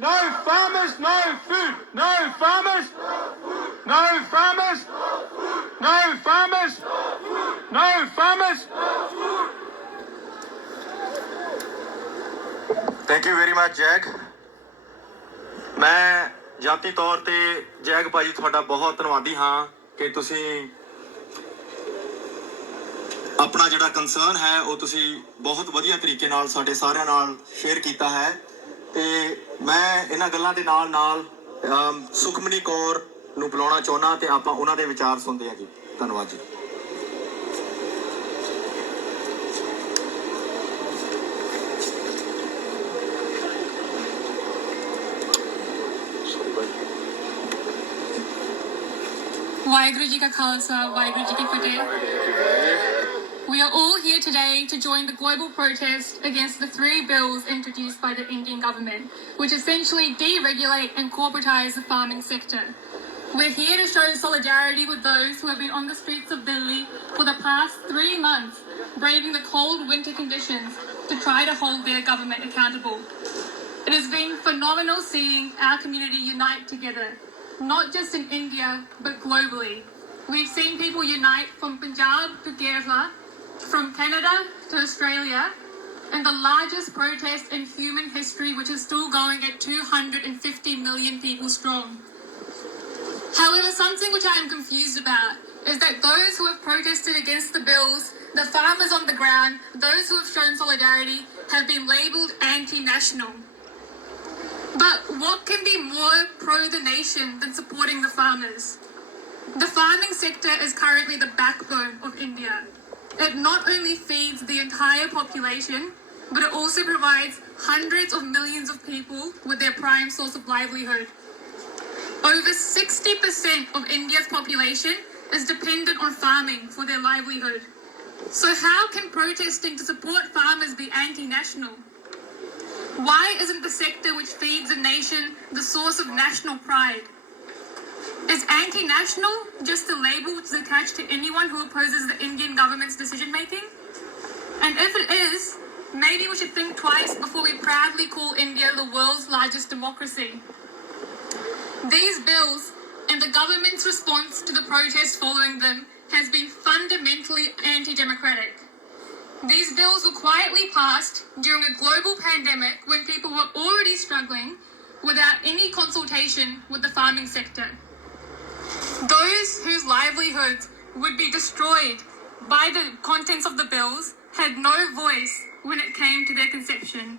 no farmers, no food. No farmers, no farmers, no farmers, no farmers. Thank you very much, zag. मैं जाती तौर ते zag भाजी ਤੁਹਾਡਾ बहुत ਧੰਨਵਾਦੀ ਹਾਂ ਕਿ ਤੁਸੀਂ ਆਪਣਾ ਜਿਹੜਾ ਕੰਸਰਨ ਹੈ ਉਹ ਤੁਸੀਂ ਬਹੁਤ ਵਧੀਆ ਤਰੀਕੇ ਨਾਲ ਸਾਡੇ ਸਾਰਿਆਂ ਨਾਲ ਸ਼ੇਅਰ ਕੀਤਾ ਹੈ ਤੇ ਮੈਂ ਇਹਨਾਂ ਗੱਲਾਂ ਦੇ ਨਾਲ ਸੁਖਮਨੀ ਕੌਰ ਨੂੰ ਬੁਲਾਉਣਾ ਚਾਹੁੰਦਾ ਤੇ ਆਪਾਂ ਉਹਨਾਂ ਦੇ ਵਿਚਾਰ ਸੁਣਦੇ ਹਾਂ ਜੀ। ਧੰਨਵਾਦ ਜੀ। Waheguru Ji Ka Khalsa, Waheguru Ji Ki Fateh. We are all here today to join the global protest against the 3 bills introduced by the Indian government, which essentially deregulate and corporatize the farming sector. We're here to show solidarity with those who have been on the streets of Delhi for the past 3 months, braving the cold winter conditions to try to hold their government accountable. It has been phenomenal seeing our community unite together, not just in India, but globally. We've seen people unite from Punjab to Kerala, from Canada to Australia, and the largest protest in human history, which is still going at 250 million people strong. However, something which I am confused about is that those who have protested against the bills, the farmers on the ground, those who have shown solidarity, have been labelled anti-national. But what can be more pro the nation than supporting the farmers? The farming sector is currently the backbone of India. It not only feeds the entire population, but it also provides hundreds of millions of people with their prime source of livelihood. Over 60% of India's population is dependent on farming for their livelihood. So how can protesting to support farmers be anti-national? Why isn't the sector which feeds a nation the source of national pride? Is anti-national just a label which is attached to anyone who opposes the Indian government's decision-making? And if it is, maybe we should think twice before we proudly call India the world's largest democracy. These bills and the government's response to the protests following them has been fundamentally anti-democratic. These bills were quietly passed during a global pandemic when people were already struggling without any consultation with the farming sector. Those whose livelihoods would be destroyed by the contents of the bills had no voice when it came to their conception.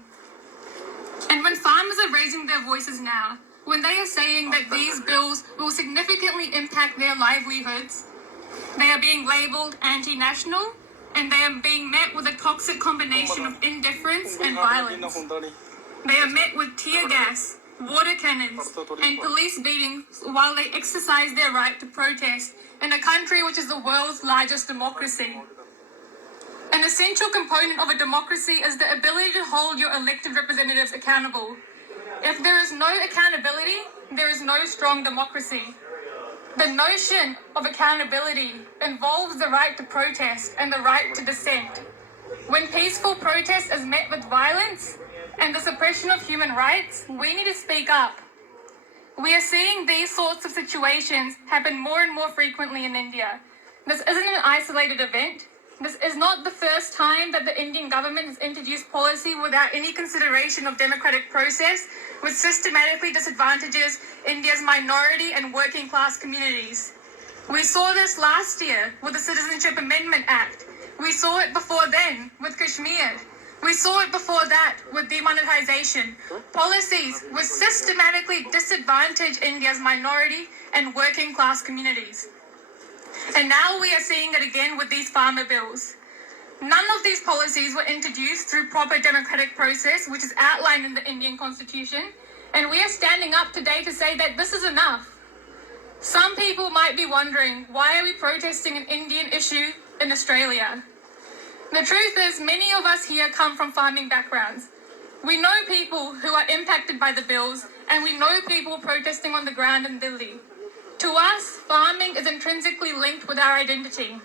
And when farmers are raising their voices now, when they are saying that these bills will significantly impact their livelihoods, they are being labelled anti-national, and they are being met with a toxic combination of indifference and violence. They are met with tear gas, water cannons, and police beatings while they exercise their right to protest in a country which is the world's largest democracy. An essential component of a democracy is the ability to hold your elected representatives accountable. If there is no accountability, there is no strong democracy. The notion of accountability involves the right to protest and the right to dissent. When peaceful protest is met with violence and the suppression of human rights, we need to speak up. We are seeing these sorts of situations happen more and more frequently in India. This isn't an isolated event. This is not the first time that the Indian government has introduced policy without any consideration of democratic process, which systematically disadvantages India's minority and working class communities. We saw this last year with the Citizenship Amendment Act. We saw it before then with Kashmir. We saw it before that with demonetization. Policies which systematically disadvantage India's minority and working class communities. And now we are seeing it again with these farmer bills. None of these policies were introduced through proper democratic process, which is outlined in the Indian Constitution. And we are standing up today to say that this is enough. Some people might be wondering, why are we protesting an Indian issue in Australia? The truth is, many of us here come from farming backgrounds. We know people who are impacted by the bills, and we know people protesting on the ground in Delhi. To us, farming is intrinsically linked with our identity.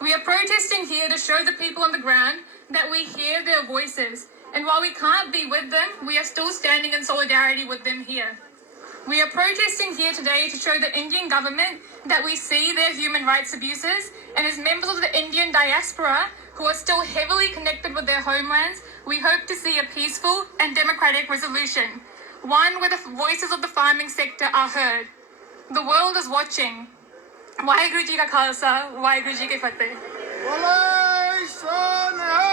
We are protesting here to show the people on the ground that we hear their voices And while we can't be with them, we are still standing in solidarity with them here. We are protesting here today to show the Indian government that we see their human rights abuses, and as members of the Indian diaspora who are still heavily connected with their homelands, we hope to see a peaceful and democratic resolution, one where the voices of the farming sector are heard. The world is watching. Waheguru Ji Ka Khalsa, Waheguru Ji Ki Fateh. Bole Sonia!